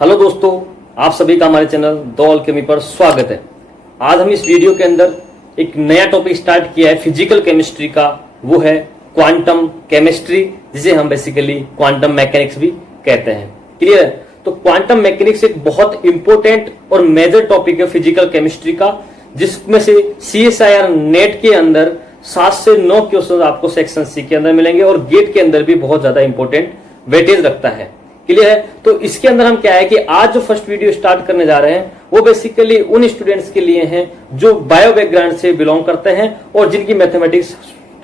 Hello दोस्तों, आप सभी का हमारे चैनल द अल्केमी पर स्वागत है। आज हम इस वीडियो के अंदर एक नया टॉपिक स्टार्ट किया है फिजिकल केमिस्ट्री का। वो है क्वांटम केमिस्ट्री, जिसे हम बेसिकली क्वांटम मैकेनिक्स भी कहते हैं। क्लियर है? तो क्वांटम मैकेनिक्स एक बहुत इंपॉर्टेंट और मेजर टॉपिक है फिजिकल केमिस्ट्री का, जिसमें से CSIR नेट के अंदर 7 से 9 क्वेश्चन आपको सेक्शन सी के अंदर मिलेंगे और गेट के अंदर भी बहुत ज्यादा इंपॉर्टेंट वेटेज रखता है। क्लियर है? तो इसके अंदर हम क्या है कि आज जो फर्स्ट वीडियो स्टार्ट करने जा रहे हैं वो बेसिकली उन स्टूडेंट्स के लिए हैं जो बायो बैकग्राउंड से बिलोंग करते हैं और जिनकी मैथमेटिक्स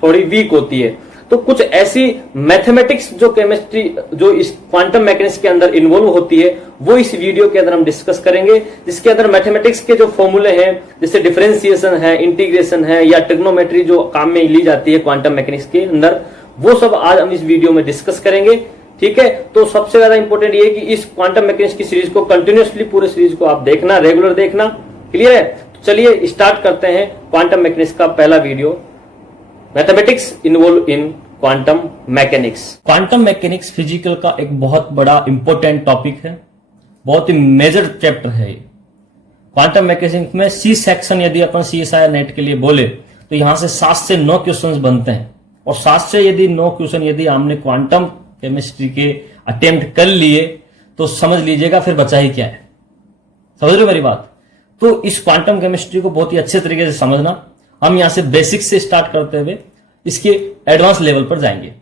थोड़ी वीक होती है। तो कुछ ऐसी मैथमेटिक्स जो केमिस्ट्री जो इस क्वांटम मैकेनिक्स के अंदर इन्वॉल्व होती है वो इस वीडियो के अंदर हम डिस्कस करेंगे, जिसके अंदर मैथमेटिक्स के जो फॉर्मूले हैं, जैसे डिफरेंशिएशन है, इंटीग्रेशन है या ट्रिग्नोमेट्री जो काम में ली जाती है क्वांटम मैकेनिक्स के अंदर, वो सब आज हम इस वीडियो में डिस्कस करेंगे। ठीक है? तो सबसे ज्यादा इंपॉर्टेंट ये है कि इस क्वांटम मैकेनिक्स की सीरीज को कंटिन्यूअसली पूरे सीरीज को आप देखना, रेगुलर देखना। क्लियर है? तो चलिए स्टार्ट करते हैं क्वांटम मैकेनिक्स का पहला video, mathematics involve in quantum mechanics. Quantum mechanics physical का एक बहुत बड़ा इंपॉर्टेंट टॉपिक है, बहुत ही मेजर चैप्टर है ये। क्वांटम मैकेनिक्स में सी सेक्शन यदि अपन CSIR नेट के लिए बोले तो यहां से 7 से 9 क्वेश्चन बनते हैं, और 7 से यदि 9 क्वेश्चन यदि हमने क्वांटम केमिस्ट्री के अटेम्प्ट कर लिए तो समझ लीजिएगा फिर बचा ही क्या है। समझ रहे हो मेरी बात? तो इस क्वांटम केमिस्ट्री को बहुत ही अच्छे तरीके से समझना। हम यहां से बेसिक से स्टार्ट करते हुए इसके एडवांस लेवल पर जाएंगे।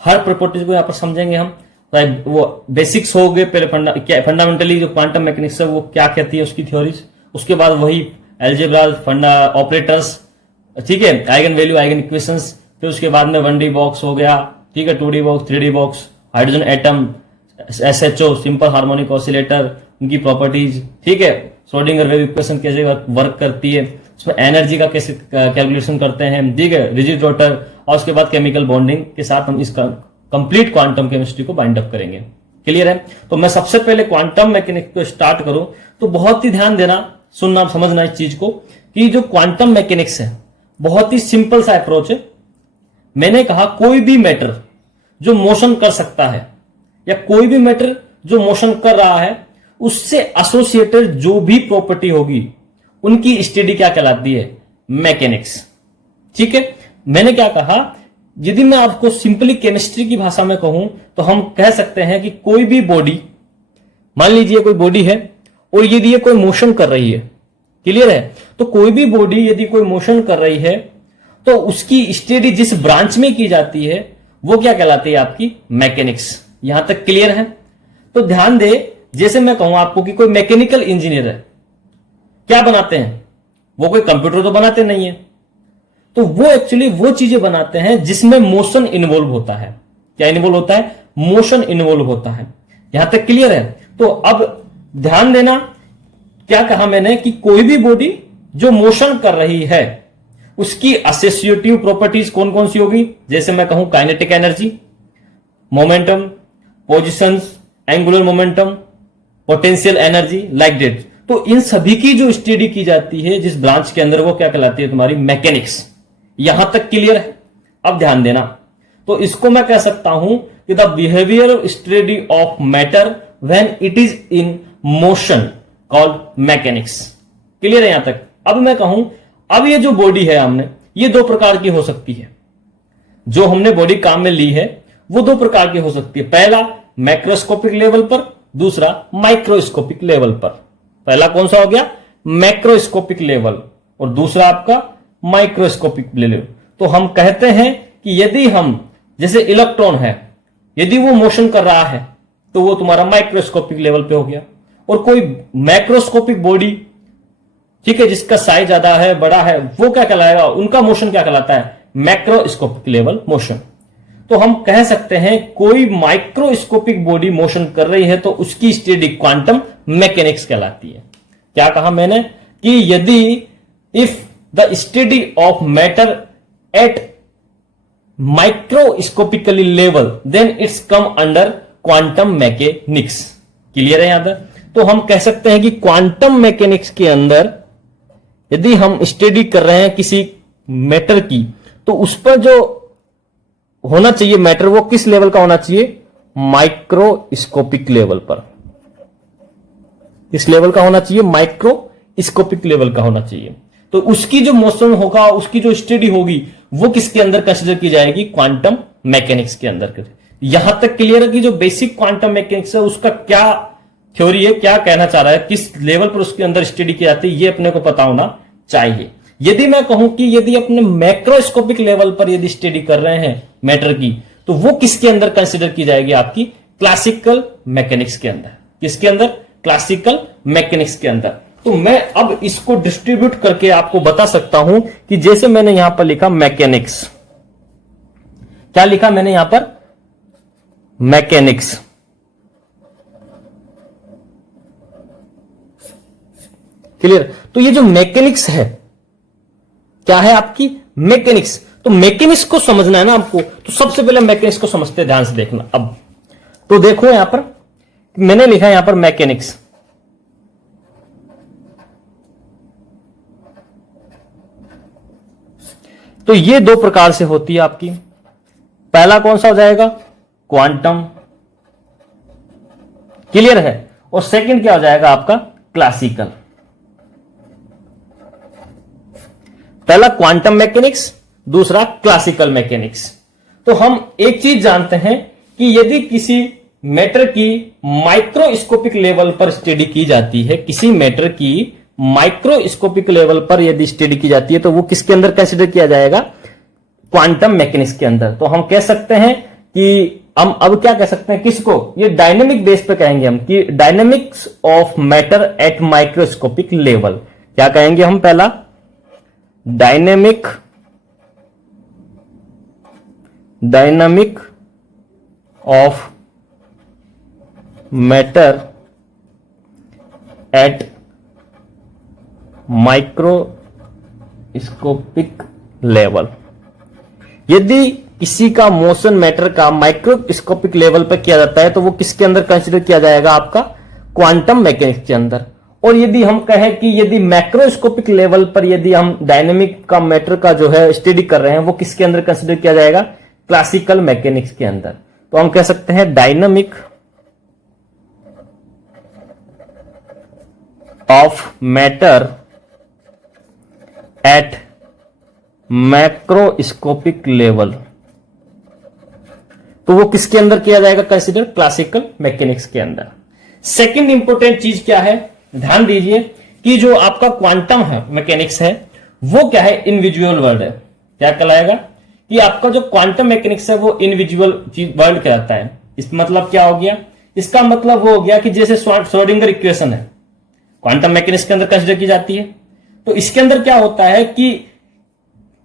हर प्रॉपर्टीज को यहां पर समझेंगे हम। तो वो बेसिक्स हो गए, पहले फंडामेंटली जो क्वांटम मैकेनिक्स है वो क्या कहती है उसकी थ्योरीज, उसके बाद वही एल्जेब्रा, ऑपरेटर्स, ठीक है, आइगन वैल्यू, आइगन इक्वेशंस, फिर उसके बाद में 1D बॉक्स हो गया, ठीक है, 2D box, 3D box, hydrogen atom, SHO, simple harmonic oscillator, उनकी प्रॉपर्टीज, ठीक है, श्रोडिंगर वेव इक्वेशन कैसे वर्क करती है, उसमें एनर्जी का कैसे कैलकुलेशन करते हैं, ठीक है, रिजिड रोटर, और उसके बाद केमिकल बॉन्डिंग के साथ हम इसका कंप्लीट क्वांटम केमिस्ट्री को बाइंड अप करेंगे। क्लियर है? तो मैं सबसे पहले क्वांटम मैकेनिक्स को स्टार्ट करूं तो बहुत ही ध्यान देना, सुनना, समझना इस चीज को कि जो क्वांटम मैकेनिक्स है बहुत ही सिंपल सा अप्रोच है। मैंने कहा कोई भी मैटर जो मोशन कर सकता है या कोई भी मैटर जो मोशन कर रहा है उससे एसोसिएटेड जो भी प्रॉपर्टी होगी उनकी स्टडी क्या कहलाती है? मैकेनिक्स। ठीक है? मैंने क्या कहा, यदि मैं आपको सिंपली केमिस्ट्री की भाषा में कहूं तो हम कह सकते हैं कि कोई भी बॉडी, मान लीजिए कोई बॉडी है और यदि ये कोई मोशन कर रही है, क्लियर है, तो कोई भी बॉडी यदि कोई मोशन कर रही है तो उसकी स्टडी जिस ब्रांच में की जाती है वो क्या कहलाती है? आपकी मैकेनिक्स। यहां तक क्लियर है? तो ध्यान दे, जैसे मैं कहूं आपको कि कोई मैकेनिकल इंजीनियर है, क्या बनाते हैं? वो कोई कंप्यूटर तो बनाते नहीं है, तो वो एक्चुअली वो चीजें बनाते हैं जिसमें मोशन इन्वॉल्व होता है। क्या इन्वॉल्व होता है? मोशन इन्वॉल्व होता है। यहां तक क्लियर है? तो अब ध्यान देना, क्या कहा मैंने कि कोई भी बॉडी जो मोशन कर रही है उसकी एसोसिएटिव प्रॉपर्टीज कौन कौन सी होगी? जैसे मैं कहूं kinetic energy, momentum, positions, angular momentum, potential energy, like that. तो इन सभी की जो स्टडी की जाती है जिस ब्रांच के अंदर, वो क्या कहलाती है? तुम्हारी मैकेनिक्स। यहां तक क्लियर है? अब ध्यान देना, तो इसको मैं कह सकता हूं कि the behaviour study of matter when it is in motion called mechanics. Clear है यहां तक? अब मैं कहूं, अब ये जो बॉडी है हमने, ये 2 प्रकार की हो सकती है। जो हमने बॉडी काम में ली है वो 2 प्रकार की हो सकती है। पहला मैक्रोस्कोपिक लेवल पर, दूसरा माइक्रोस्कोपिक लेवल पर। पहला कौन सा हो गया? मैक्रोस्कोपिक लेवल, और दूसरा आपका माइक्रोस्कोपिक लेवल। तो हम कहते हैं कि यदि हम, जैसे इलेक्ट्रॉन है, यदि वो मोशन कर रहा है तो वो तुम्हारा माइक्रोस्कोपिक लेवल पे हो गया, और कोई मैक्रोस्कोपिक बॉडी, ठीक है, जिसका साइज ज्यादा है, बड़ा है, वो क्या कहलाएगा? उनका मोशन क्या कहलाता है? Macroscopic level motion. तो हम कह सकते हैं कोई माइक्रोस्कोपिक बॉडी मोशन कर रही है तो उसकी स्टडी क्वांटम मैकेनिक्स कहलाती है। क्या कहा मैंने कि यदि if the study of matter at microscopically level then it's come under quantum mechanics. Clear है यहां तक? तो हम कह सकते हैं कि क्वांटम मैकेनिक्स के अंदर यदि हम स्टडी कर रहे हैं किसी मैटर की, तो उस पर जो होना चाहिए मैटर, वो किस लेवल का होना चाहिए? माइक्रोस्कोपिक लेवल पर। इस लेवल का होना चाहिए, माइक्रोस्कोपिक लेवल का होना चाहिए। तो उसकी जो मोशन होगा, उसकी जो स्टडी होगी, वो किसके अंदर कंसिडर की जाएगी? क्वांटम मैकेनिक्स के अंदर। यहां तक क्लियर है कि जो बेसिक क्वांटम मैकेनिक्स है उसका क्या थ्योरी है, क्या कहना चाह रहा है, किस लेवल पर उसके अंदर स्टडी की जाती है, ये अपने को पता होना चाहिए। यदि मैं कहूं कि यदि अपने मैक्रोस्कोपिक लेवल पर यदि स्टडी कर रहे हैं मैटर की, तो वो किसके अंदर कंसिडर की जाएगी? आपकी क्लासिकल मैकेनिक्स के अंदर। किसके अंदर? क्लासिकल मैकेनिक्स के अंदर। तो मैं अब इसको डिस्ट्रीब्यूट करके आपको बता सकता हूं कि जैसे मैंने यहां पर लिखा मैकेनिक्स, क्या लिखा मैंने यहां पर? मैकेनिक्स। क्लियर? तो ये जो मैकेनिक्स है, क्या है आपकी? मैकेनिक्स। तो मैकेनिक्स को समझना है ना आपको, तो सबसे पहले मैकेनिक्स को समझते हैं, ध्यान से देखना। अब तो देखो यहां पर मैंने लिखा है यहां पर मैकेनिक्स। तो ये दो प्रकार से होती है आपकी। पहला कौन सा हो जाएगा? क्वांटम। क्लियर है? और सेकंड क्या हो जाएगा आपका? क्लासिकल। पहला क्वांटम मैकेनिक्स, दूसरा क्लासिकल मैकेनिक्स। तो हम एक चीज जानते हैं कि यदि किसी मैटर की माइक्रोस्कोपिक लेवल पर स्टडी की जाती है, किसी मैटर की माइक्रोस्कोपिक लेवल पर यदि स्टडी की जाती है, तो वो किसके अंदर कंसिडर किया जाएगा? क्वांटम मैकेनिक्स के अंदर। तो हम कह सकते हैं कि हम अब क्या कह सकते हैं, किसको? ये डायनेमिक बेस पे कहेंगे हम कि dynamics of matter eight microscopic level. क्या कहेंगे हम? पहला dynamic of matter eight microscopic level. यदि किसी का मोशन मैटर का माइक्रोस्कोपिक लेवल पर किया जाता है, तो वो किसके अंदर कंसिडर किया जाएगा? आपका क्वांटम मैकेनिक्स के अंदर। और यदि हम कहें कि यदि मैक्रोस्कोपिक लेवल पर यदि हम डायनेमिक का मैटर का जो है स्टडी कर रहे हैं, वो किसके अंदर कंसिडर किया जाएगा? क्लासिकल मैकेनिक्स के अंदर। तो हम कह सकते हैं dynamic of matter eight macroscopic level. तो वो किसके अंदर किया जाएगा कंसिडर? क्लासिकल मैकेनिक्स के अंदर। सेकंड इंपॉर्टेंट चीज क्या है, ध्यान दीजिए कि जो आपका क्वांटम है मैकेनिक्स है, वो क्या है? इनविजुअल वर्ल्ड है। क्या कहलाएगा? कि आपका जो क्वांटम मैकेनिक्स है वो इनविजुअल वर्ल्ड कहलाता है। इस मतलब क्या हो गया? इसका मतलब वो हो गया कि जैसे श्रोडिंगर इक्वेशन है, क्वांटम मैकेनिक्स के अंदर कंसिडर की जाती है। तो इसके अंदर क्या होता है कि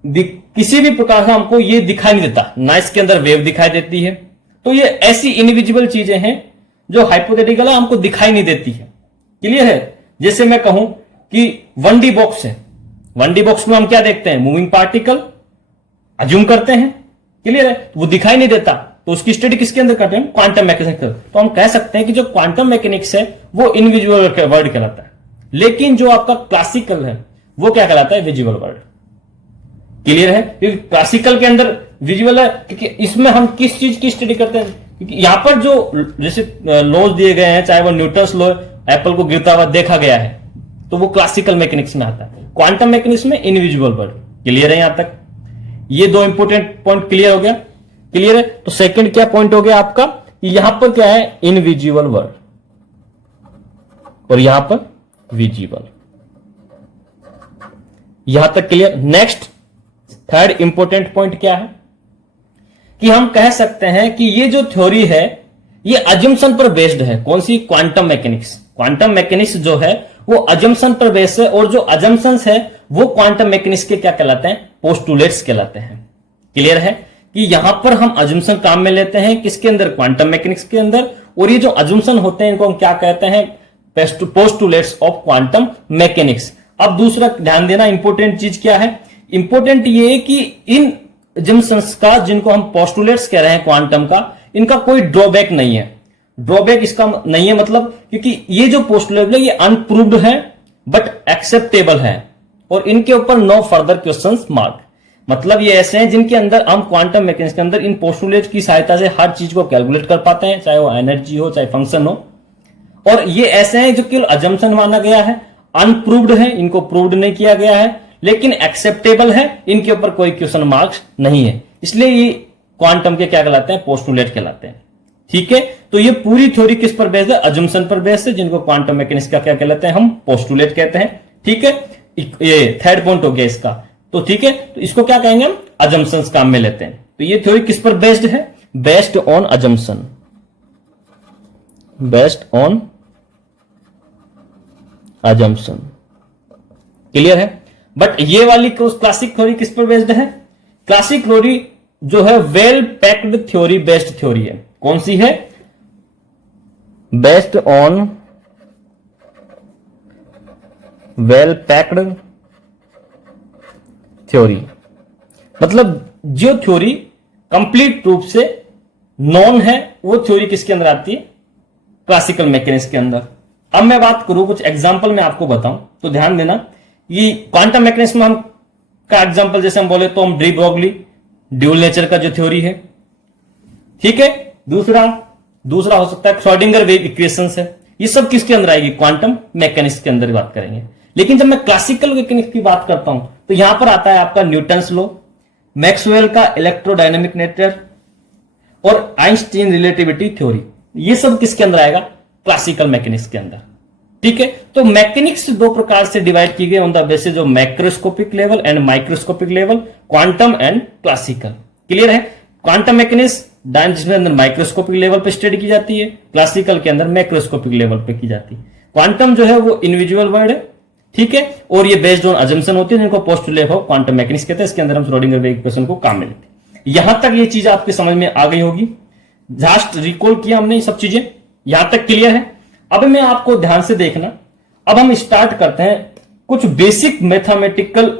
किसी भी प्रकार का हमको ये दिखाई नहीं देता, ना इसके अंदर वेव दिखाई देती है। तो ये ऐसी इनविजिबल चीजें हैं जो हाइपोथेटिकल है, हमको दिखाई नहीं देती है। क्लियर है? जैसे मैं कहूं कि 1D बॉक्स है, 1D बॉक्स में हम क्या देखते हैं? मूविंग पार्टिकल अज्यूम करते हैं। क्लियर है? वो दिखाई नहीं देता, तो उसकी स्टडी किसके अंदर करते हैं? Quantum mechanics. तो हम कह सकते हैं कि जो क्वांटम मैकेनिक्स है वो इनविजुअल वर्ल्ड कहलाता है, लेकिन जो आपका क्लासिकल है वो क्या कहलाता है? Visual world. क्लियर है? क्योंकि क्लासिकल के अंदर विजुअल है, क्योंकि इसमें हम किस चीज की स्टडी करते हैं? क्योंकि यहां पर जो जैसे लॉज दिए गए हैं, चाहे वो न्यूटन्स लॉ, एप्पल को गिरता हुआ देखा गया है, तो वो क्लासिकल मैकेनिक्स में आता है। क्वांटम मैकेनिक्स में इनविजिबल वर्ल्ड। क्लियर है? यहां तक ये दो इंपोर्टेंट पॉइंट क्लियर हो गया। क्लियर है? तो सेकंड क्या पॉइंट हो गया आपका? यहां पर क्या है? इनविजिबल वर्ल्ड, और यहां पर विजिबल। यहां तक clear? Next third important point क्या है कि हम कह सकते हैं कि ये जो थ्योरी है ये अजम्पशन पर बेस्ड है। कौन सी? Quantum mechanics. क्वांटम मैकेनिक्स जो है वो अजम्पशन पर बेस्ड है, और जो अजम्पशंस है वो क्वांटम मैकेनिक्स के क्या कहलाते हैं? पोस्टुलेट्स कहलाते हैं। क्लियर है? कि यहां पर हम अजम्पशन काम में लेते हैं, किसके अंदर? क्वांटम मैकेनिक्स के अंदर। और ये जो अजम्पशन होते हैं इनको हम क्या कहते हैं? Postulates of quantum mechanics. अब दूसरा ध्यान देना, इंपोर्टेंट चीज क्या है? इंपोर्टेंट ये कि इन अजम्पशंस का, जिनको हम पोस्टुलेट्स कह रहे हैं क्वांटम का, इनका कोई ड्रॉबैक नहीं है। ड्रॉबैक इसका नहीं है मतलब, क्योंकि ये जो पोस्टुलेट है ये अनप्रूव्ड है बट एक्सेप्टेबल है, और इनके ऊपर नो फर्दर क्वेश्चंस मार्क। मतलब ये ऐसे हैं जिनके अंदर हम क्वांटम मैकेनिक्स के अंदर इन पोस्टुलेट की सहायता से हर चीज को कैलकुलेट कर पाते हैं, चाहे वो एनर्जी हो चाहे फंक्शन हो। और ये ऐसे हैं जो केवल अजम्पशन माना गया है, अनप्रूव्ड है, इनको प्रूव्ड नहीं किया गया है, लेकिन एक्सेप्टेबल है, इनके ऊपर कोई क्वेश्चन मार्क्स नहीं है, इसलिए ये क्वांटम के क्या कहलाते हैं, पोस्टुलेट कहलाते हैं। ठीक है, तो ये पूरी थ्योरी किस पर बेस्ड है, अजम्पशन पर बेस्ड है, जिनको क्वांटम मैकेनिक्स का क्या कहलाते हैं, हम पोस्टुलेट कहते हैं। ठीक है, ये थर्ड पॉइंट हो गया इसका। तो ठीक है, तो इसको क्या कहेंगे हम, अजम्पशंस काम में लेते हैं। तो ये थ्योरी किस पर बेस्ड है, based on assumption, based on assumption. Clear है। बट ये वाली क्लासिक थ्योरी किस पर बेस्ड है, क्लासिक थ्योरी जो है well packed theory based theory है। कौन सी है, based on well packed theory, मतलब जो थ्योरी कंप्लीट रूप से नॉन है वो थ्योरी किसके अंदर आती है, क्लासिकल मैकेनिक्स के अंदर। अब मैं बात करूं, कुछ एग्जांपल मैं आपको बताऊं तो ध्यान देना। ये क्वांटम मैकेनिक्स में हम का एग्जांपल जैसे हम बोले तो हम डी ब्रोगली ड्यूल नेचर का जो थ्योरी है। ठीक है, दूसरा हो सकता है श्रोडिंगर वेव इक्वेशंस है। ये सब किसके अंदर आएगी, क्वांटम मैकेनिक्स के अंदर बात करेंगे। लेकिन जब मैं क्लासिकल मैकेनिक्स की बात करता हूं तो यहां पर आता है आपका न्यूटन्स लॉ, मैक्सवेल का इलेक्ट्रोडायनेमिक नेचर और आइंस्टीन रिलेटिविटी थ्योरी। ये सब किसके अंदर आएगा, क्लासिकल मैकेनिक्स के अंदर। ठीक है, तो मैकेनिक्स दो प्रकार से डिवाइड की गई on the basis of macroscopic level and microscopic level, quantum and classical. Clear है। क्वांटम मैकेनिक्स जिसमें अंदर माइक्रोस्कोपिक लेवल पे स्टडी की जाती है, क्लासिकल के अंदर मैक्रोस्कोपिक लेवल पे की जाती है। क्वांटम जो है वो इंडिविजुअल वर्ड है। ठीक है, और ये बेस्ड ऑन अजम्पशन होती है, जिनको पोस्टुलेट ऑफ क्वांटम मैकेनिक्स कहते हैं। इसके अंदर हम श्रोडिंगर वेव इक्वेशन को काम में लेते हैं। यहां तक ये चीज आपके समझ में आ गई होगी, जस्ट रिकॉल किया हमने ये सब चीजें, यहां तक क्लियर है। अब मैं आपको ध्यान से देखना, अब हम स्टार्ट करते हैं कुछ बेसिक मैथमेटिकल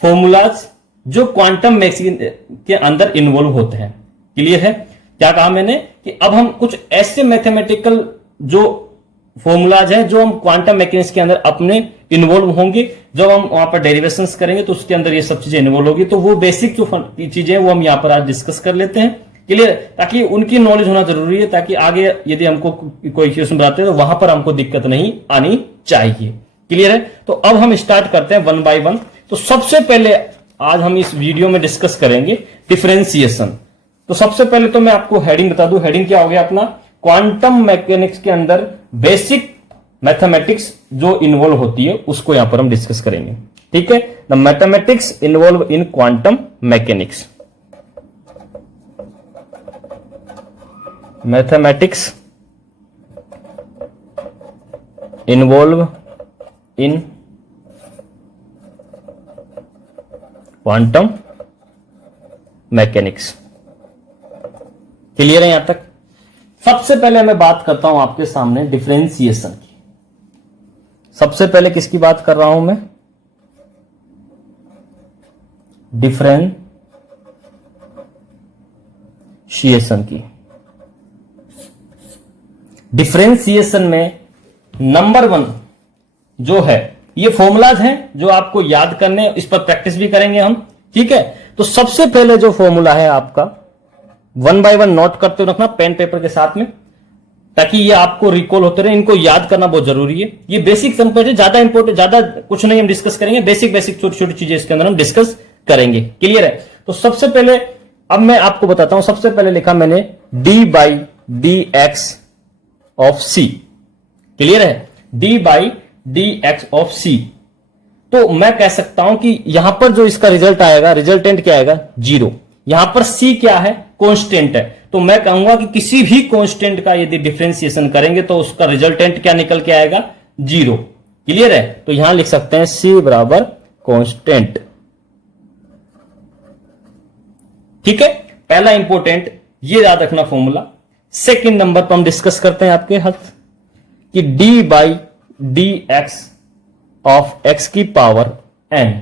फॉर्मूलाज जो क्वांटम मैकेनिक्स के अंदर इन्वॉल्व होते हैं। क्लियर है। क्या कहा मैंने कि अब हम कुछ ऐसे मैथमेटिकल जो फॉर्मूलाज है जो हम क्वांटम मैकेनिक्स के अंदर अपने इन्वॉल्व होंगे, जब हम वहां पर डेरिवेशंस करेंगे तो उसके अंदर ये सब चीजें इन्वॉल्व होगी। तो वो बेसिक जो चीजें वो हम यहां पर आज डिस्कस कर लेते हैं। क्लियर, ताकि उनकी नॉलेज होना जरूरी है, ताकि आगे यदि हमको कोई क्वेश्चन बताते हैं तो वहां पर हमको दिक्कत नहीं आनी चाहिए। क्लियर है। तो अब हम स्टार्ट करते हैं वन बाय वन। तो सबसे पहले आज हम इस वीडियो में डिस्कस करेंगे डिफरेंशिएशन। तो सबसे पहले तो मैं आपको हेडिंग बता दूं, हेडिंग क्या हो गया अपना, क्वांटम मैकेनिक्स के अंदर बेसिक मैथमेटिक्स जो इन्वॉल्व होती है उसको यहां पर हम डिस्कस करेंगे। ठीक है, the mathematics involve in quantum mechanics, mathematics involve in quantum mechanics. Clear है यहां तक। सबसे पहले मैं बात करता हूं आपके सामने डिफरेंशिएशन की। सबसे पहले किसकी बात कर रहा हूं मैं, डिफरेंशिएशन की। डिफरेंशिएशन में नंबर 1 जो है, ये फॉर्मूलाज हैं जो आपको याद करने, इस पर प्रैक्टिस भी करेंगे हम। ठीक है, तो सबसे पहले जो फॉर्मूला है आपका, वन बाय वन नोट करते हुए रखना पेन पेपर के साथ में, ताकि ये आपको रिकॉल होते रहे। इनको याद करना बहुत जरूरी है। ये बेसिक सिंपल है, ज्यादा इंपोर्टेंट, ज्यादा कुछ नहीं हम डिस्कस करेंगे, बेसिक छोटी छोटी चीजें इसके अंदर हम डिस्कस करेंगे। क्लियर है। तो सबसे पहले अब मैं आपको बताता हूं, सबसे पहले लिखा मैंने D by D x of C. Clear है, D by D x of C. तो मैं कह सकता हूं कि यहां पर जो इसका रिजल्ट आएगा, रिजल्टेंट क्या आएगा, 0। यहां पर सी क्या है, कांस्टेंट है। तो मैं कहूंगा कि किसी भी कांस्टेंट का यदि डिफरेंशिएशन करेंगे तो उसका रिजल्टेंट क्या निकल के आएगा, 0। क्लियर है। तो यहां लिख सकते हैं सी बराबर कांस्टेंट। ठीक है, पहला इंपॉर्टेंट ये याद रखना फॉर्मूला। सेकंड नंबर पर हम डिस्कस करते हैं आपके हाथ कि D by D x of x की पावर एन।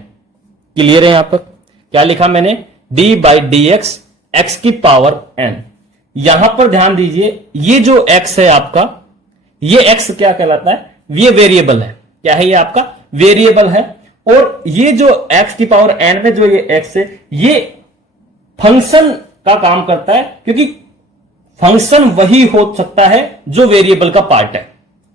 क्लियर है। यहां पर क्या लिखा मैंने, D by D X X की पावर एन। यहां पर ध्यान दीजिए, ये जो एक्स है आपका, ये एक्स क्या कहलाता है, ये वेरिएबल है। क्या है, ये आपका वेरिएबल है। और ये जो एक्स की पावर एन में जो ये एक्स है, ये फंक्शन का काम करता है, क्योंकि फंक्शन वही हो सकता है जो वेरिएबल का पार्ट है।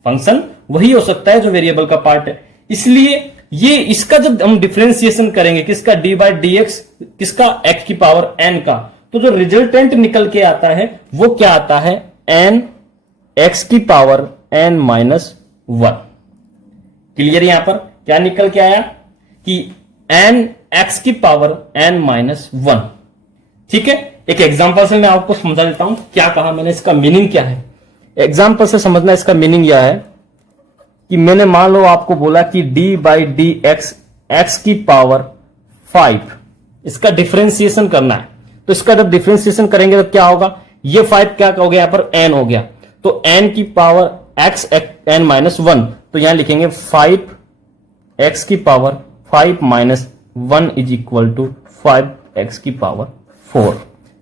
फंक्शन वही हो सकता है जो वेरिएबल का पार्ट है। इसलिए ये इसका जब हम डिफरेंशिएशन करेंगे, किसका, डी बाई डी एक्स, किसका, एक्स की पावर एन का, तो जो रिजल्टेंट निकल के आता है वो क्या आता है, एन एक्स की पावर एन माइनस 1। क्लियर? यहां पर क्या निकल के आया कि एन एक्स की पावर एन माइनस 1। ठीक है, एक एग्जांपल से मैं आपको समझा देता हूं क्या कहा मैंने, इसका मीनिंग क्या है। एग्जांपल से समझना, इसका मीनिंग यह है कि मैंने मान लो आपको बोला कि D by D X X की पावर 5, इसका डिफरेंशिएशन करना है। तो इसका जब डिफरेंशिएशन करेंगे तो क्या होगा, ये 5 क्या हो गया, यहाँ पर एन हो गया, तो एन की पावर एक्स एन माइनस 1, तो यहां लिखेंगे 5 एक्स की power 5 minus 1 is equal to 5 X की पावर 4।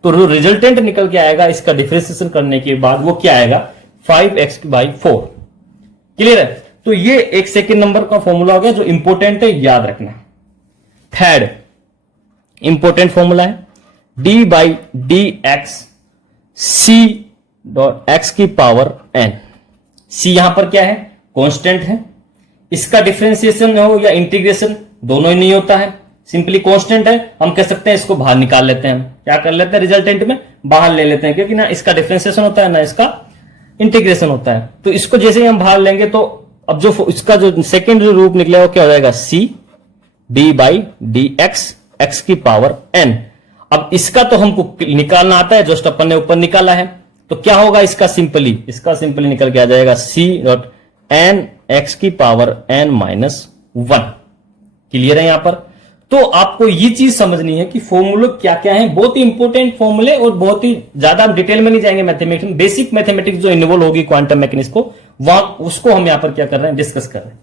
तो जो रिजल्टेंट निकल के आएगा इसका डिफरेंशिएशन करने के बाद वो क्या आएगा, 5x बाई 4। क्लियर है? तो ये एक सेकेंड नंबर का फॉर्मूला हो गया जो इंपॉर्टेंट है, याद रखना। थर्ड इंपॉर्टेंट फॉर्मूला है D by D X C dot X की पावर एन। सी यहां पर क्या है, कांस्टेंट है। इसका डिफरेंशिएशन हो या इंटीग्रेशन दोनों ही नहीं होता है, सिंपली कांस्टेंट है। हम कह सकते हैं इसको बाहर निकाल लेते हैं, क्या कर लेते हैं, रिजल्टेंट में बाहर ले लेते हैं, क्योंकि ना इसका डिफरेंशिएशन होता है ना इसका इंटीग्रेशन होता है। तो इसको जैसे ही हम बाहर लेंगे तो अब जो इसका जो सेकेंड रूप निकलेगा वो क्या हो जाएगा, C D by D X X की पावर एन। अब इसका तो हमको निकालना आता है, जस्ट अपन ने ऊपर निकाला है, तो क्या होगा इसका सिंपली निकल के आ जाएगा सी डॉट एन एक्स की पावर एन माइनस 1। क्लियर है यहां पर? तो आपको ये चीज समझनी है कि फॉर्मूले क्या क्या है, बहुत ही इंपॉर्टेंट फॉर्मूले, और बहुत ही ज्यादा हम डिटेल में नहीं जाएंगे मैथमेटिक्स, बेसिक मैथमेटिक्स जो इन्वॉल्व होगी क्वांटम मैकेनिक्स को, वहां उसको हम यहां पर क्या कर रहे हैं, डिस्कस कर रहे हैं।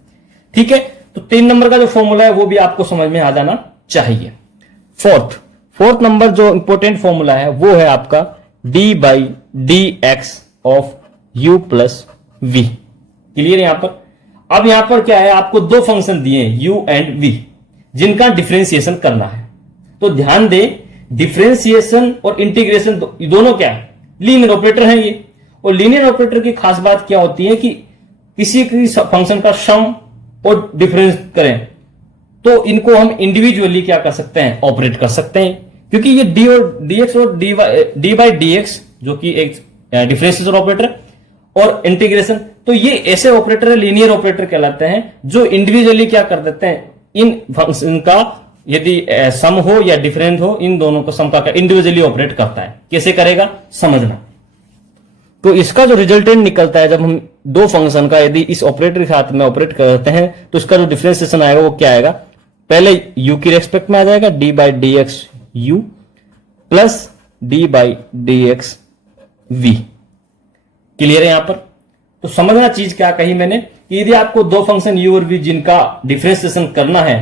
ठीक है, तो 3 नंबर का जो फॉर्मूला है वो भी आपको समझ में आ जाना चाहिए। फोर्थ नंबर जो इंपॉर्टेंट फॉर्मूला है वो है आपका D by D x of U plus we. Clear यहां पर? अब यहां पर क्या है, आपको 2 फंक्शन दिए हैं यू एंड वी, जिनका डिफरेंशिएशन करना है। तो ध्यान दें, डिफरेंशिएशन और इंटीग्रेशन दोनों क्या है, लीनियर ऑपरेटर है ये। और लीनियर ऑपरेटर की खास बात क्या होती है कि किसी फंक्शन का सम और डिफरेंस करें तो इनको हम इंडिविजुअली क्या कर सकते हैं, ऑपरेट कर सकते हैं, क्योंकि ये डी और डीएक्स और डी बाई डीएक्स जो कि एक डिफरेंशिएशन ऑपरेटर और इंटीग्रेशन, तो ये ऐसे ऑपरेटर है, लीनियर ऑपरेटर कहलाते हैं, जो इंडिविजुअली क्या कर देते हैं, इन फंक्शन का यदि सम हो या डिफरेंस हो, इन दोनों को सम का इंडिविजुअली ऑपरेट करता है। कैसे करेगा समझना। तो इसका जो रिजल्टेंट निकलता है, जब हम 2 फंक्शन का यदि इस ऑपरेटर के साथ में ऑपरेट करते हैं तो इसका जो डिफरेंशिएशन आएगा वो क्या आएगा, पहले u की रेस्पेक्ट में आ जाएगा d by D x u plus d by D x v. Clear है यहां पर? तो समझना चीज क्या कही मैंने कि यदि आपको 2 फंक्शन u और v जिनका डिफरेंशिएशन करना है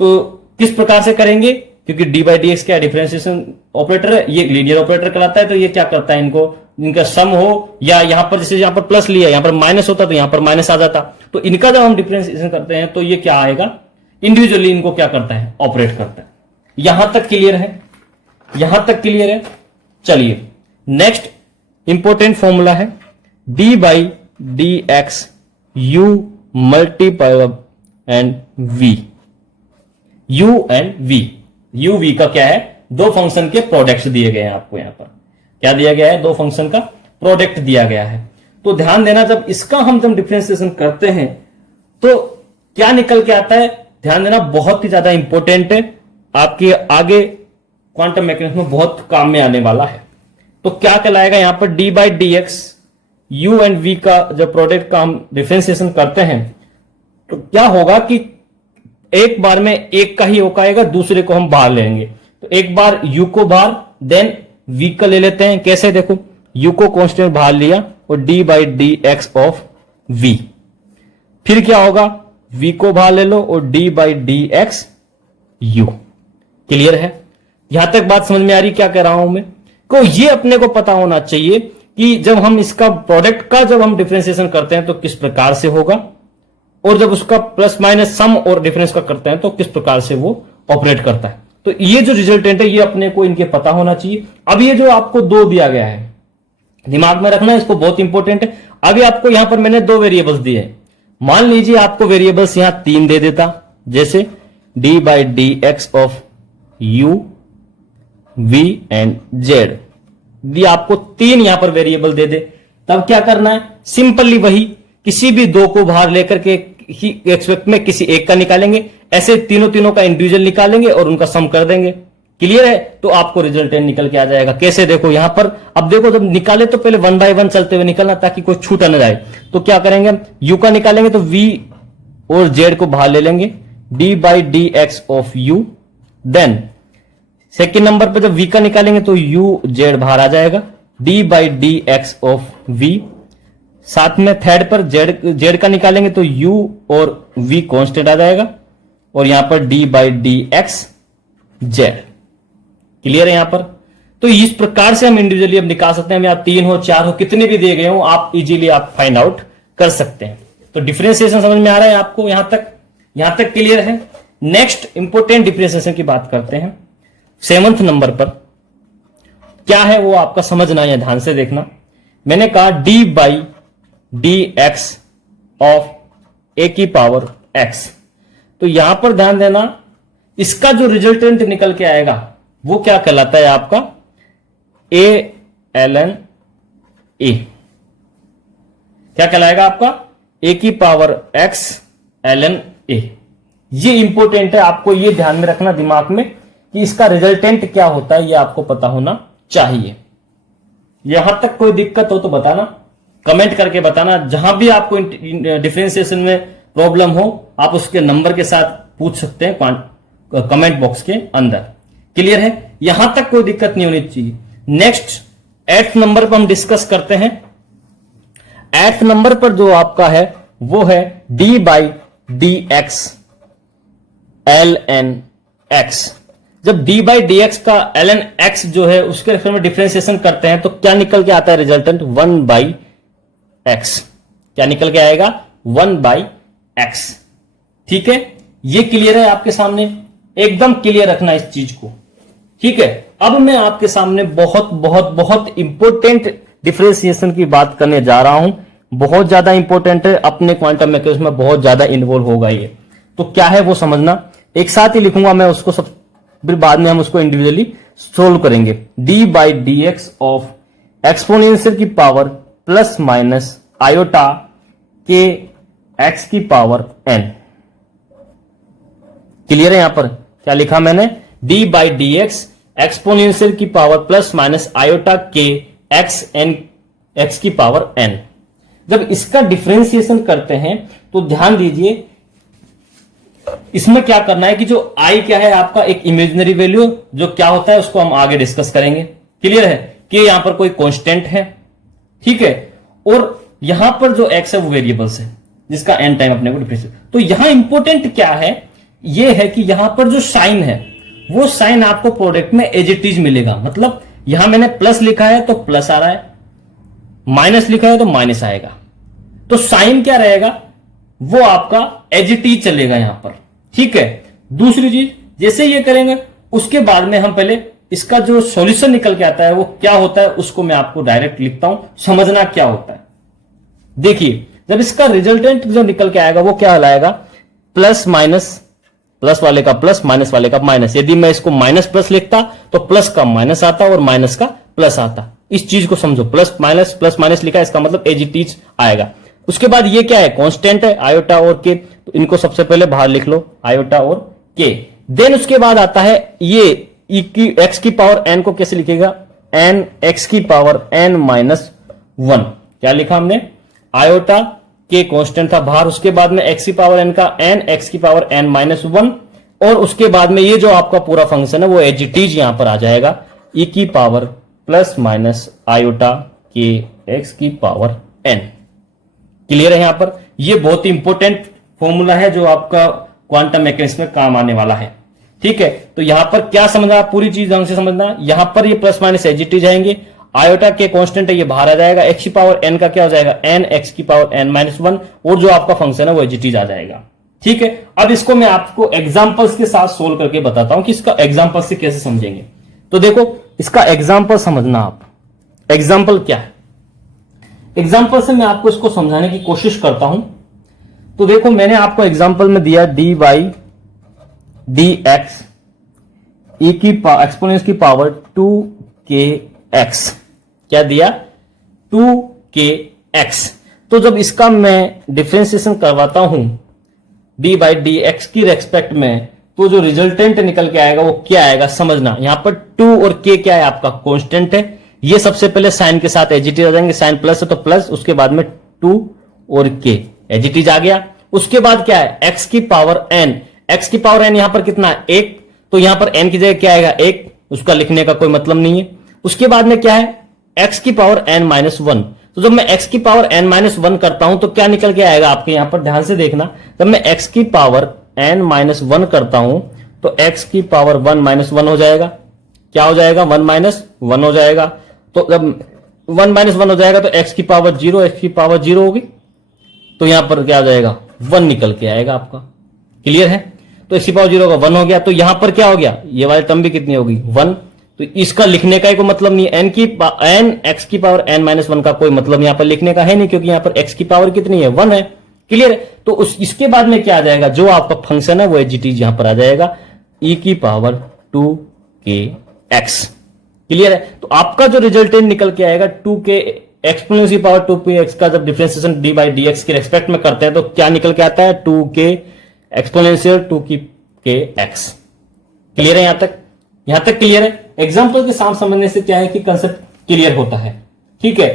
तो किस प्रकार से करेंगे, क्योंकि डी बाई डी एक्स क्या डिफरेंशिएशन ऑपरेटर है, ये लीनियर ऑपरेटर कहलाता है। तो ये क्या करता है, इनको इनका सम हो या यहां पर जैसे यहां पर प्लस लिया, यहां पर माइनस होता तो यहां पर माइनस आ जाता, तो इनका जब हम डिफरेंशिएशन करते हैं तो ये क्या आएगा, इंडिविजुअली इनको क्या करता है, ऑपरेट करता है। यहां तक क्लियर है? यहां तक क्लियर है? चलिए नेक्स्ट इंपॉर्टेंट फॉर्मूला है D by D x u multiply and v. U and v, u v का क्या है, 2 फंक्शन के प्रोडक्ट्स दिए गए हैं आपको। यहां पर क्या दिया गया है, 2 फंक्शन का प्रोडक्ट दिया गया है। तो ध्यान देना, जब इसका हम जब डिफरेंशिएशन करते हैं तो क्या निकल के आता है, ध्यान देना, बहुत ही ज्यादा इंपॉर्टेंट है, आपके आगे क्वांटम मैकेनिक्स में बहुत काम में आने वाला है। तो क्या कहलाएगा यहां पर, d by D x u and v का जब प्रोडक्ट का हम डिफरेंशिएशन करते हैं तो क्या होगा कि एक बार में एक का ही होकर आएगा, दूसरे को हम बाहर लेंगे। तो एक बार u को बाहर, देन v का ले लेते हैं। कैसे, देखो u को कांस्टेंट बाहर लिया और D by D x of v। फिर क्या होगा, v को बाहर ले लो और D by D x u। Clear है? यहां तक बात समझ में आ रही क्या कह रहा हूं मैं? को ये अपने को पता होना चाहिए कि जब हम इसका प्रोडक्ट का जब हम डिफरेंशिएशन करते हैं तो किस प्रकार से होगा, और जब उसका प्लस माइनस सम और डिफरेंस का करते हैं तो किस प्रकार से वो ऑपरेट करता है। तो ये जो रिजल्टेंट है ये अपने को इनके पता होना चाहिए। अब ये जो आपको 2 दिया गया है, दिमाग में रखना, इसको बहुत इंपॉर्टेंट है। अभी आपको यहां पर मैंने दो वेरिएबल्स दिए हैं, मान लीजिए आपको वेरिएबल्स यहां 3 दे देता, जैसे D by D x of U V and Z, दी आपको 3 यहां पर वेरिएबल दे दे, तब क्या करना है, सिंपली वही किसी भी दो को बाहर लेकर के ही एक्सपेक्ट में किसी एक का निकालेंगे, ऐसे तीनों का इंडिविजुअल निकालेंगे और उनका सम कर देंगे। क्लियर है? तो आपको रिजल्टेंट निकल के आ जाएगा। कैसे? देखो यहां पर, अब देखो जब निकाले तो पहले 1 बाय 1 चलते हुए निकलना ताकि कोई छूटा न जाए। तो क्या करेंगे, यू का निकालेंगे तो वी और जेड को बाहर ले लेंगे, d by D x of u, then second number पर जब वी का निकालेंगे तो यू जेड बाहर आ जाएगा, d by D x of v, साथ में थर्ड पर जेड का निकालेंगे तो यू और वी कांस्टेंट आ जाएगा, और यहां पर d by D x Z. Clear है यहां पर? तो इस प्रकार से हम इंडिविजुअली अब निकाल सकते हैं, या 3 हो 4 हो कितने भी दिए गए हो, आप इजीली आप फाइंड आउट कर सकते हैं। तो डिफरेंशिएशन समझ में आ रहा है आपको? यहां तक क्लियर है? नेक्स्ट इंपोर्टेंट डिफरेंशिएशन की बात करते हैं। 7th नंबर पर क्या है वो आपका समझना है, ध्यान से देखना। मैंने कहा D by D x of A की पावर एक्स, तो यहां पर ध्यान देना, इसका जो रिजल्टेंट निकल के आएगा वो क्या कहलाता है आपका, ए एल एन ए। क्या कहलाएगा आपका, ए की power x l n a. ये इंपॉर्टेंट है, आपको ये ध्यान में रखना दिमाग में कि इसका रिजल्टेंट क्या होता है, ये आपको पता होना चाहिए। यहां तक कोई दिक्कत हो तो बताना, कमेंट करके बताना। जहां भी आपको डिफरेंशिएशन में प्रॉब्लम हो आप उसके नंबर के साथ पूछ सकते हैं कमेंट बॉक्स के अंदर। क्लियर है? यहां तक कोई दिक्कत नहीं होनी चाहिए। नेक्स्ट 8th नंबर पर हम डिस्कस करते हैं। 8th नंबर पर जो आपका है वो है D by D x l n x. जब डी बाई डी एक्स का एल एन एक्स जो है उसके रेफर में डिफरेंशिएशन करते हैं तो क्या निकल के आता है रिजल्टेंट, 1 बाई एक्स। क्या निकल के आएगा, 1 बाई एक्स। ठीक है, ये क्लियर है आपके सामने? एकदम क्लियर रखना इस चीज को। ठीक है, अब मैं आपके सामने बहुत बहुत बहुत इंपॉर्टेंट डिफरेंशिएशन की बात करने जा रहा हूं। बहुत ज्यादा इंपॉर्टेंट है, अपने क्वांटम मैकेनिक्स में बहुत ज्यादा इन्वॉल्व होगा ये। तो क्या है वो समझना, एक साथ ही लिखूंगा मैं उसको, सब फिर बाद में हम उसको इंडिविजुअली सोल्व करेंगे। D by D x of exponential की पावर प्लस माइनस आयोटा के एक्स की पावर एन। क्लियर है? यहां पर क्या लिखा मैंने, D by D x exponential की पावर प्लस माइनस आयोटा के एक्स एन एक्स की पावर एन। जब इसका डिफरेंशिएशन करते हैं तो ध्यान दीजिए, इसमें क्या करना है कि जो आई क्या है आपका एक इमेजिनरी वैल्यू, जो क्या होता है उसको हम आगे डिस्कस करेंगे। क्लियर है कि यहां पर कोई कांस्टेंट है, ठीक है, और यहां पर जो एक्स है वो वेरिएबल्स है जिसका एन टाइम अपने को डिफरेंशिएट। तो यहां इंपॉर्टेंट क्या है, ये है कि यहां पर जो साइन है वो साइन आपको प्रोडक्ट में एज इट इज मिलेगा। मतलब यहां मैंने प्लस लिखा है तो प्लस आ रहा है, माइनस लिखा है तो माइनस आएगा। तो साइन क्या रहेगा, वो आपका एज इट इज चलेगा यहां पर। ठीक है, दूसरी चीज जैसे ये करेंगे उसके बाद में हम पहले इसका जो सॉल्यूशन निकल के आता है वो क्या होता है उसको मैं आपको डायरेक्ट लिखता हूं, समझना क्या होता है। देखिए, जब इसका रिजल्टेंट जो निकल के आएगा वो क्या लाएगा, प्लस माइनस, प्लस वाले का प्लस माइनस वाले का माइनस। यदि मैं इसको माइनस प्लस लिखता तो प्लस का माइनस आता और माइनस का प्लस आता। इस चीज को समझो, प्लस माइनस लिखा, इसका मतलब एज इट इज आएगा। उसके बाद ये क्या है, कांस्टेंट है आयोटा और के, तो इनको सबसे पहले बाहर लिख लो, आयोटा और के। देन उसके बाद आता है ये एक्स की पावर एन को कैसे लिखेगा, एन एक्स की पावर एन माइनस 1। क्या लिखा हमने, आयोटा के कांस्टेंट था बाहर, उसके बाद में एक्स की पावर एन का एन एक्स की पावर एन माइनस 1, और उसके बाद में ये जो आपका पूरा फंक्शन है वो एज इट इज यहां पर आ जाएगा, ई की पावर प्लस माइनस आयोटा के एक्स की पावर एन। क्लियर है? यहां पर ये बहुत ही इंपॉर्टेंट फॉर्मूला है जो आपका क्वांटम मैकेनिक्स में काम आने वाला है। ठीक है, तो यहां पर क्या समझना, पूरी चीज ढंग से समझना। यहां पर ये plus minus as it is आएंगे, आयोटा के कांस्टेंट है ये बाहर आ जाएगा, एक्स की पावर एन का क्या हो जाएगा, एन एक्स की पावर एन माइनस 1, और जो आपका फंक्शन है वो एज इट इज आ जाएगा। ठीक है, अब इसको मैं आपको एग्जांपल्स के साथ सोल्व करके बताता हूं कि इसका एग्जांपल से कैसे समझेंगे। तो देखो, इसका एग्जांपल समझना आप, एग्जांपल क्या है, एग्जाम्पल से मैं आपको इसको समझाने की कोशिश करता हूं। तो देखो मैंने आपको एग्जाम्पल में दिया डी बाई डी एक्स ई की एक्सपोनेंस की पावर 2kx, क्या दिया 2kx। तो जब इसका मैं डिफरेंशिएशन करवाता हूं डी बाई डी एक्स की रेस्पेक्ट में, तो जो रिजल्टेंट निकल के आएगा वो क्या आएगा समझना। यहां पर 2 और k क्या है आपका कांस्टेंट है। ये सबसे पहले साइन के साथ एजिटिव आ जाएंगे, साइन प्लस है तो प्लस, उसके बाद में 2 और k एजिटिव आ गया। उसके बाद क्या है x की पावर n, x की पावर n यहां पर कितना है 1, तो यहां पर n की जगह क्या आएगा 1, उसका लिखने का कोई मतलब नहीं है। उसके बाद में क्या है x की पावर n माइनस 1, तो जब मैं x की पावर n माइनस 1 करता हूं तो क्या निकल के आएगा आपके यहां पर ध्यान से देखना। जब मैं x की पावर n माइनस 1 करता हूं तो x की पावर 1 माइनस 1 हो जाएगा, क्या हो जाएगा 1 माइनस 1 हो जाएगा। तो जब 1 माइनस 1 हो जाएगा तो x की पावर 0, x की पावर 0 होगी, तो यहां पर क्या हो जाएगा 1 निकल के आएगा आपका। क्लियर है? तो x की पावर 0 का 1 हो गया, तो यहां पर क्या हो गया ये वाली टर्म भी कितनी होगी 1। तो इसका लिखने का कोई मतलब नहीं है, n x की पावर n माइनस 1 का कोई मतलब यहां पर लिखने का है नहीं, क्योंकि यहां पर x की पावर कितनी है 1 है। क्लियर है? तो इसके बाद में क्या आ जाएगा, जो आपका फंक्शन है वो एजिटीज यहां पर आ जाएगा e की पावर 2kx। क्लियर है? तो आपका जो रिजल्टेंट निकल के आएगा 2k एक्सपोनेंस की पावर 2kx का जब differentiation D by D x के रेस्पेक्ट में करते हैं तो क्या निकल के आता है 2k एक्सपोनेंशियल 2kx। क्लियर है यहां तक? यहां तक क्लियर है? एग्जाम्पल के साथ समझने से क्या है कि कंसेप्ट क्लियर होता है। ठीक है,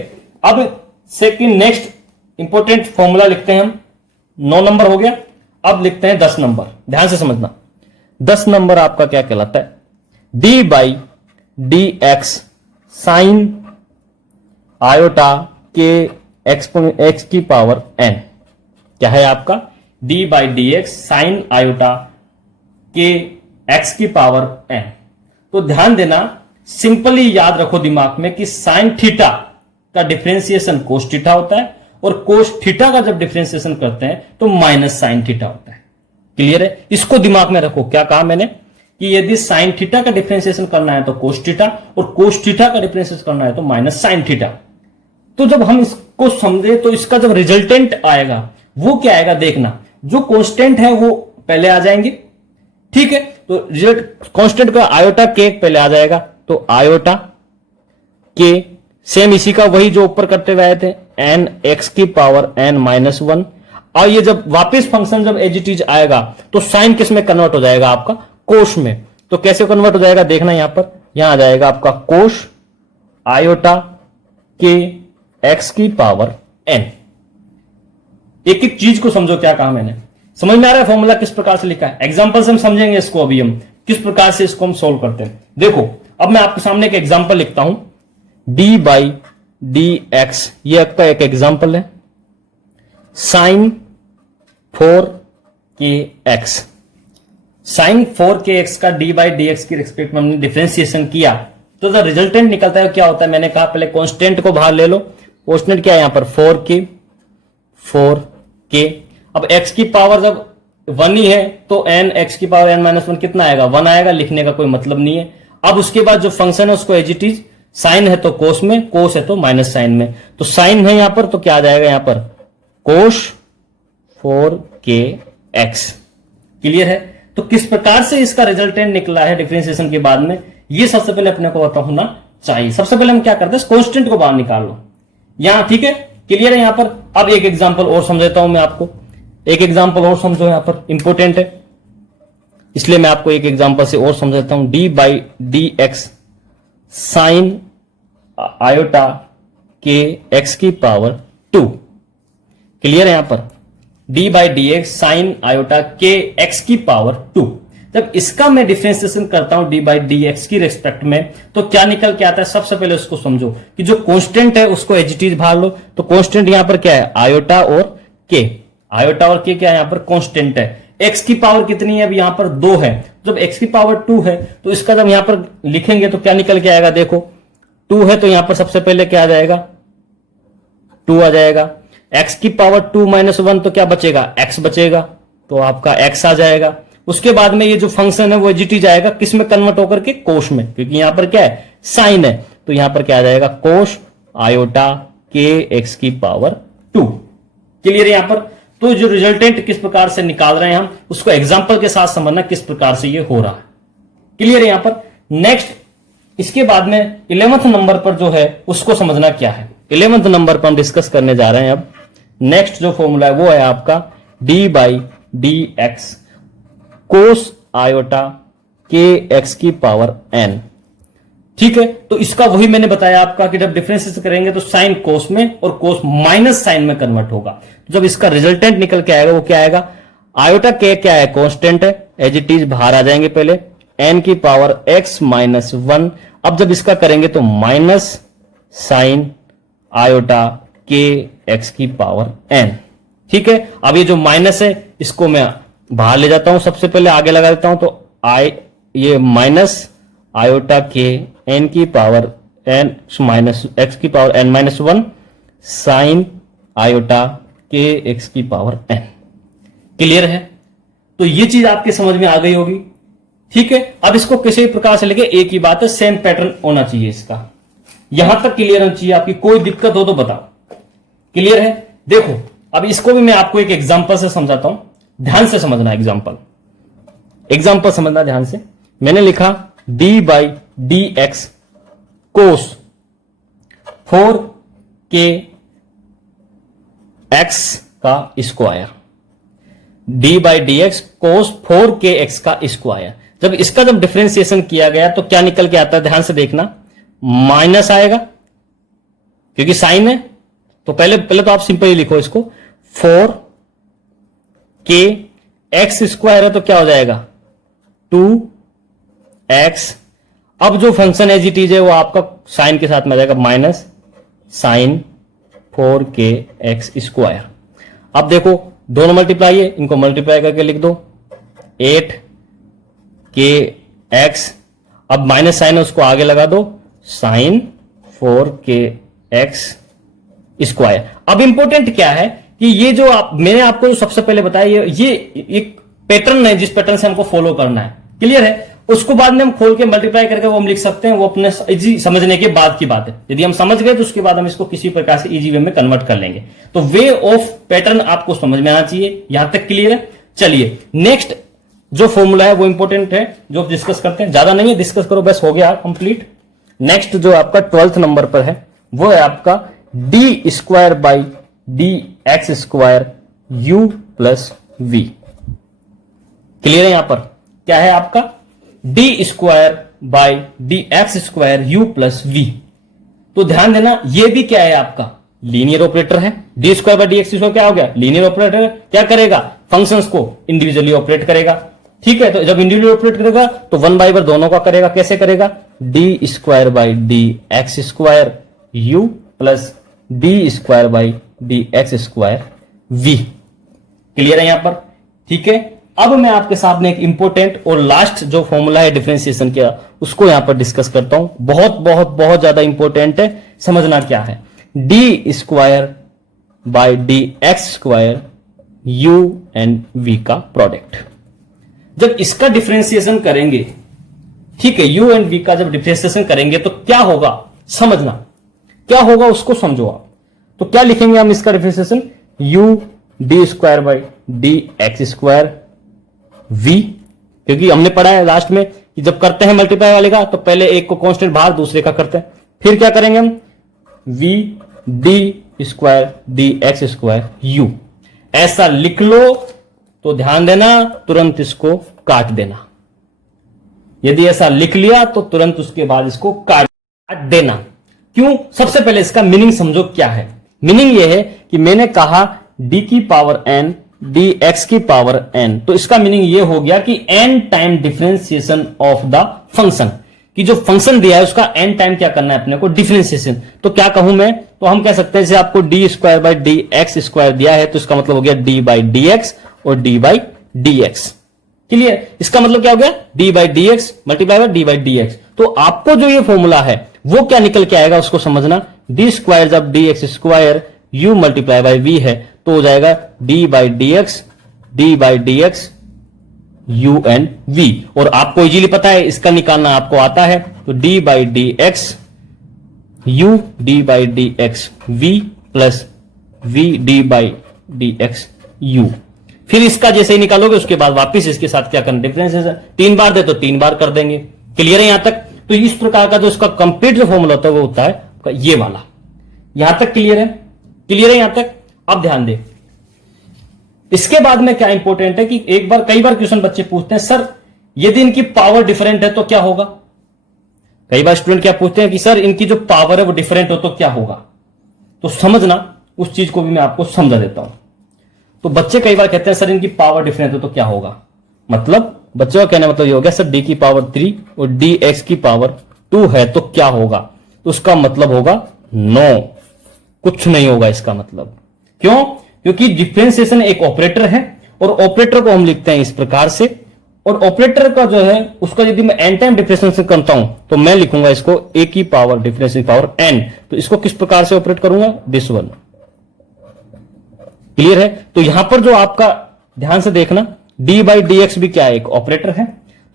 अब सेकंड नेक्स्ट इंपॉर्टेंट फॉर्मूला लिखते हैं हम। 9 नंबर हो गया, अब लिखते हैं 10 नंबर। ध्यान से समझना, 10 नंबर आपका क्या कहलाता है, D by D x sine iota के एक्स की पावर n, क्या है आपका D by D x sine iota के एक्स की पावर n। तो ध्यान देना, सिंपली याद रखो दिमाग में कि साइन थीटा का डिफरेंशिएशन कोस थीटा होता है, और कोस थीटा का जब डिफरेंशिएशन करते हैं तो माइनस साइन थीटा होता है। क्लियर है? इसको दिमाग में रखो। क्या कहा मैंने कि यदि साइन थीटा का डिफरेंशिएशन करना है तो कोस थीटा, और कोस थीटा का डिफरेंशिएशन करना है तो माइनस साइन थीटा। तो जब हम इसको समझे तो इसका जब रिजल्टेंट आएगा वो क्या आएगा देखना, जो कांस्टेंट है वो पहले आ जाएंगे। ठीक है, तो रिजल्ट कांस्टेंट का आयोटा के पहले आ जाएगा, तो आयोटा के सेम इसी का वही जो ऊपर करते हुए आए थे n x की पावर n माइनस 1। और ये जब वापस फंक्शन जब एज इट इज आएगा तो साइन किस में कन्वर्ट हो जाएगा आपका कोस में। तो कैसे कन्वर्ट हो जाएगा देखना, यहां पर यहां आ जाएगा आपका कोस आयोटा के x की पावर n। एक एक चीज को समझो, क्या कहा मैंने, समझ में आ रहा है फॉर्मूला किस प्रकार से लिखा है। एग्जांपल से हम समझेंगे इसको, अभी हम किस प्रकार से इसको हम सोल्व करते हैं। देखो अब मैं आपके सामने एक एग्जांपल लिखता हूं, डी बाई डी एक्स, ये आपका एक एग्जांपल है, साइन 4kx। साइन 4kx का डी बाई डी एक्स की रिस्पेक्ट में हमने डिफरेंशिएशन किया तो जो रिजल्टेंट निकलता है क्या होता है, मैंने कहा पहले कांस्टेंट को बाहर ले लो। कांस्टेंट क्या है यहां पर 4k। अब x की पावर जब 1 ही है तो n x की पावर n माइनस 1 कितना आएगा 1 आएगा, लिखने का कोई मतलब नहीं है। अब उसके बाद जो फंक्शन है उसको एज इट इज, साइन है तो कोस में, कोस है तो माइनस साइन में, तो साइन है यहां पर तो क्या आ जाएगा यहां पर कोस 4kx। क्लियर है? तो किस प्रकार से इसका रिजल्टेंट निकला है डिफरेंशिएशन के बाद में, ये सबसे पहले अपने को पता होना चाहिए। सबसे पहले हम क्या करते हैं, कांस्टेंट को बाहर निकाल लो यहां। ठीक है, क्लियर है यहां पर? अब एक एग्जांपल और समझाता हूं मैं आपको, एक एग्जांपल और समझो, यहां पर इंपॉर्टेंट है इसलिए मैं आपको एक एग्जांपल से और समझाता हूं। D by D x sine iota के एक्स की पावर 2। क्लियर है यहां पर? D by D x sine iota के एक्स की पावर 2। जब इसका मैं डिफरेंशिएशन करता हूं डी बाई डी एक्स की रेस्पेक्ट में तो क्या निकल के आता है, सबसे पहले उसको समझो कि जो कांस्टेंट है उसको एज इट इज बाहर लो। तो कांस्टेंट यहां पर क्या है, आयोटा और के। आयोटा और के क्या है यहां पर कांस्टेंट है। एक्स की पावर कितनी है, अब यहां पर 2 है। जब एक्स की पावर 2 है तो इसका जब यहां पर लिखेंगे तो क्या निकल के आएगा, देखो 2 है तो यहां पर सबसे पहले क्या आ जाएगा 2 आ जाएगा। एक्स की पावर 2 माइनस 1 तो क्या बचेगा, एक्स बचेगा, तो आपका एक्स आ जाएगा। उसके बाद में ये जो फंक्शन है वो एज इट इज जाएगा किस में कन्वर्ट होकर के, कोस में, क्योंकि यहां पर क्या है साइन है, तो यहां पर क्या आ जाएगा कोस आयोटा के एक्स की पावर 2। क्लियर है यहां पर? तो जो रिजल्टेंट किस प्रकार से निकाल रहे हैं हम, उसको एग्जांपल के साथ समझना किस प्रकार से ये हो रहा है। क्लियर है यहां पर? नेक्स्ट इसके बाद में 11th नंबर पर जो है उसको समझना क्या है। 11th नंबर पर हम डिस्कस करने जा रहे हैं अब। नेक्स्ट जो फॉर्मूला है वो है आपका D by D X cos iota के एक्स की पावर एन। ठीक है, तो इसका वही मैंने बताया आपका कि जब डिफरेंस करेंगे तो साइन कोस में और कोस माइनस साइन में कन्वर्ट होगा। तो जब इसका रिजल्टेंट निकल के आएगा वो क्या आएगा, आयोटा के क्या है, कांस्टेंट है, एज इट इज बाहर आ जाएंगे पहले, एन की पावर एक्स माइनस 1। अब जब इसका करेंगे तो माइनस साइन आयोटा के एक्स की पावर एन। ठीक है, अब ये जो माइनस है इसको मैं बाहर ले जाता हूं, सबसे पहले आगे लगा देता हूं, तो ये माइनस आयोटा के एन की पावर एन माइनस एक्स की power n minus 1 sine iota के एक्स की पावर एन। क्लियर है? तो ये चीज आपके समझ में आ गई होगी। ठीक है, अब इसको किसी प्रकार से लेके एक ही बात है, सेम पैटर्न होना चाहिए इसका। यहां तक क्लियर होना चाहिए, आपकी कोई दिक्कत हो तो बताओ। क्लियर है? देखो अब इसको भी मैं आपको एक एग्जांपल से समझाता हूं, ध्यान से समझना। एग्जांपल समझना ध्यान से। मैंने लिखा D by D X cos 4 के एक्स का square, D by D X cos 4 के एक्स का स्क्वायर। जब इसका जब डिफरेंशिएशन किया गया तो क्या निकल के आता है, ध्यान से देखना, माइनस आएगा क्योंकि साइन है। तो पहले तो आप सिंपली लिखो इसको, 4 के एक्स स्क्वायर है तो क्या हो जाएगा 2x। अब जो फंक्शन एज इट इज है वो आपका साइन के साथ में आ जाएगा, माइनस साइन 4 के एक्स स्क्वायर। अब देखो दोनों मल्टीप्लाई है, इनको मल्टीप्लाई करके लिख दो 8 के एक्स। अब माइनस साइन है उसको आगे लगा दो, साइन 4 के एक्स स्क्वायर। अब इंपॉर्टेंट क्या है कि ये जो मैंने आपको जो सबसे पहले बताया, ये एक पैटर्न है जिस पैटर्न से हमको फॉलो करना है। क्लियर है? उसको बाद में हम खोल के मल्टीप्लाई करके वो हम लिख सकते हैं, वो अपने इजी समझने के बाद की बात है। यदि हम समझ गए तो उसके बाद हम इसको किसी प्रकार से इजी वे में कन्वर्ट कर लेंगे। तो वे ऑफ पैटर्न आपको समझ में आना चाहिए। यहां तक क्लियर है? चलिए नेक्स्ट जो फॉर्मूला है वो इंपॉर्टेंट है, जो डिस्कस करते हैं, ज्यादा नहीं है, डिस्कस करो बस, हो गया कंप्लीट। नेक्स्ट जो आपका 12th नंबर पर है वो है आपका d square by D x square u plus we. Clear है? यहां पर क्या है आपका d square by D x square u plus v. तो ध्यान देना ये भी क्या है आपका लीनियर ऑपरेटर है। D square by D x square क्या हो गया, लीनियर ऑपरेटर। क्या करेगा, फंक्शंस को इंडिविजुअली ऑपरेट करेगा। ठीक है, तो जब इंडिविजुअली ऑपरेट करेगा तो 1/1 दोनों का करेगा। कैसे करेगा, d square by D x square u plus d square by D x square v. Clear है यहां पर? ठीक है, अब मैं आपके सामने एक इंपॉर्टेंट और लास्ट जो फॉर्मूला है डिफरेंशिएशन का उसको यहां पर डिस्कस करता हूं। बहुत बहुत बहुत ज्यादा इंपॉर्टेंट है, समझना क्या है। D square by d x square u and v का प्रोडक्ट। जब इसका डिफरेंशिएशन करेंगे, ठीक है, यू एंड वी का जब डिफरेंशिएशन करेंगे तो क्या होगा, समझना क्या होगा उसको समझो आप। तो क्या लिखेंगे हम इसका differentiation, u d square by D x square v, क्योंकि हमने पढ़ा है लास्ट में कि जब करते हैं मल्टीप्लाई वाले का तो पहले एक को कांस्टेंट बाहर दूसरे का करते हैं, फिर क्या करेंगे हम v d square d x square u. ऐसा लिख लो तो ध्यान देना, तुरंत इसको काट देना। यदि ऐसा लिख लिया तो तुरंत उसके बाद इसको काट देना। क्यों, सबसे पहले इसका मीनिंग समझो क्या है। मीनिंग यह है कि मैंने कहा डी की पावर एन डी एक्स की पावर एन, तो इसका मीनिंग यह हो गया कि n time differentiation of the function, कि जो फंक्शन दिया है उसका एन टाइम क्या करना है अपने को, डिफरेंशिएशन। तो क्या कहूं मैं, तो हम कह सकते हैं जैसे आपको D square by D x square दिया है तो इसका मतलब हो गया डी बाई डी एक्स और D by D x. Clear, इसका मतलब क्या हो गया, D by D x multiply by D by D x. तो आपको जो ये फॉर्मूला है वो क्या निकल के आएगा उसको समझना, डी स्क्वायर जब d x square u multiply by v है तो हो जाएगा d by D x u and v. और आपको इजीली पता है इसका निकालना आपको आता है, तो D by D x u D by D x v plus v D by D x u। फिर इसका जैसे ही निकालोगे उसके बाद वापिस इसके साथ क्या करना, डिफरेंशिएशन 3 बार दे तो 3 बार कर देंगे। क्लियर है यहां तक? तो इस प्रकार का जो इसका कंप्लीट जो फॉर्मूला होता है वो होता है ये वाला। यहां तक क्लियर है? क्लियर है यहां तक? अब ध्यान दे, इसके बाद में क्या इंपॉर्टेंट है कि एक बार कई बार क्वेश्चन बच्चे पूछते हैं सर यदि इनकी पावर डिफरेंट है तो क्या होगा। कई बार स्टूडेंट क्या पूछते हैं कि सर इनकी जो पावर है वो डिफरेंट हो तो क्या होगा। तो समझना, उस चीज को भी मैं आपको समझा देता हूं। तो बच्चे कई बार कहते हैं सर इनकी पावर डिफरेंट हो तो क्या होगा, मतलब बच्चों का कहने मतलब ये हो गया सर d की पावर 3 और dx की पावर 2 है तो क्या होगा। तो उसका मतलब होगा नो, कुछ नहीं होगा इसका मतलब। क्यों? क्योंकि डिफरेंशिएशन एक ऑपरेटर है और ऑपरेटर को हम लिखते हैं इस प्रकार से, और ऑपरेटर का जो है उसका यदि मैं एन टाइम डिफरेंशिएशन करता हूं तो मैं लिखूंगा इसको a की पावर डिफरेंशिएशन पावर n। तो इसको किस प्रकार से ऑपरेट करूंगा, दिस वन। क्लियर है? तो यहां पर जो आपका ध्यान से देखना d बाई डी एक्स भी क्या है, एक ऑपरेटर है।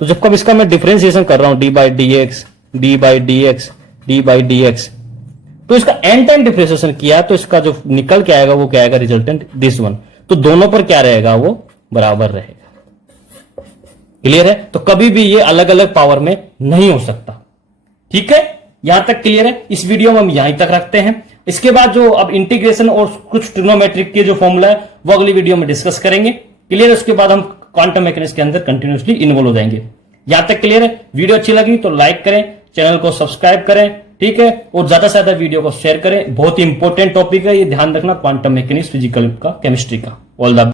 तो जब कब इसका मैं डिफरेंशिएशन कर रहा हूं d by D x, d by D x, d by D x, तो इसका एन टाइम डिफरेंशिएशन किया तो इसका जो निकल के आएगा वो क्या आएगा, रिजल्टेंट दिस वन। तो दोनों पर क्या रहेगा, वो बराबर रहेगा। क्लियर है? तो कभी भी ये अलग अलग पावर में नहीं हो सकता। ठीक है, यहां तक क्लियर है? इस वीडियो में हम यहीं तक रखते हैं। इसके बाद जो अब इंटीग्रेशन और कुछ ट्रिग्नोमेट्रिक के जो फॉर्मूला है वो अगली वीडियो में डिस्कस करेंगे। क्लियर है? उसके बाद हम क्वांटम मैकेनिक्स के अंदर कंटिन्यूसली इन्वॉल्व हो जाएंगे। यहां तक क्लियर है? वीडियो अच्छी लगी तो लाइक करें, चैनल को सब्सक्राइब करें, ठीक है, और ज्यादा से ज्यादा वीडियो को शेयर करें। बहुत ही इंपॉर्टेंट टॉपिक है ये, ध्यान रखना, क्वांटम मैकेनिक्स फिजिकल का, केमिस्ट्री का। All the